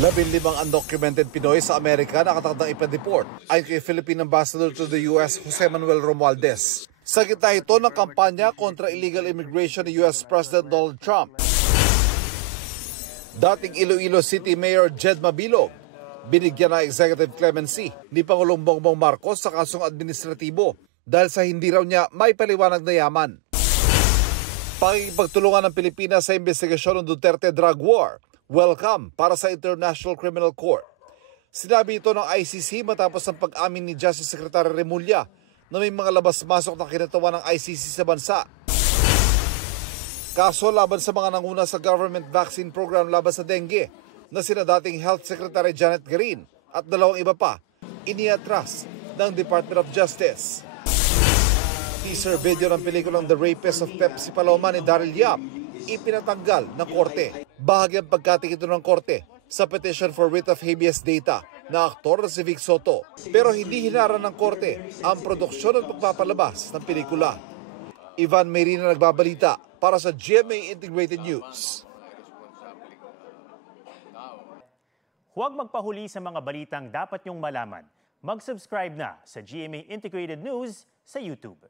15 undocumented Pinoy sa Amerika nakatakdang ipa-deport ayon kay Philippine Ambassador to the US Jose Manuel Romualdez. Sa gitna ito ng kampanya kontra illegal immigration ni US President Donald Trump. Dating Iloilo City Mayor Jed Mabilog, binigyan ng executive clemency ni Pangulong Bongbong Marcos sa kasong administratibo dahil sa hindi raw niya may paliwanag na yaman. Pakikipagtulungan ng Pilipinas sa investigasyon ng Duterte drug war, welcome para sa International Criminal Court. Sinabi ito ng ICC matapos ang pag-amin ni Justice Secretary Remulla na may mga labas-masok na kinatawa ng ICC sa bansa. Kaso laban sa mga nanguna sa government vaccine program laban sa dengue na sina dating Health Secretary Janet Garin at 2 iba pa, iniatras ng Department of Justice. Teaser video ng pelikulang The Rapist of Pepsi Paloma ni Daryl Yap ipinatanggal ng korte. Bahagyang pagkatik ito ng korte sa petition for writ of habeas data na aktor na si Vic Soto. Pero hindi hinaran ng korte ang produksyon at pagpapalabas ng pelikula. Ivan Mayrina nagbabalita para sa GMA Integrated News. Huwag magpahuli sa mga balitang dapat niyong malaman. Mag-subscribe na sa GMA Integrated News sa YouTube.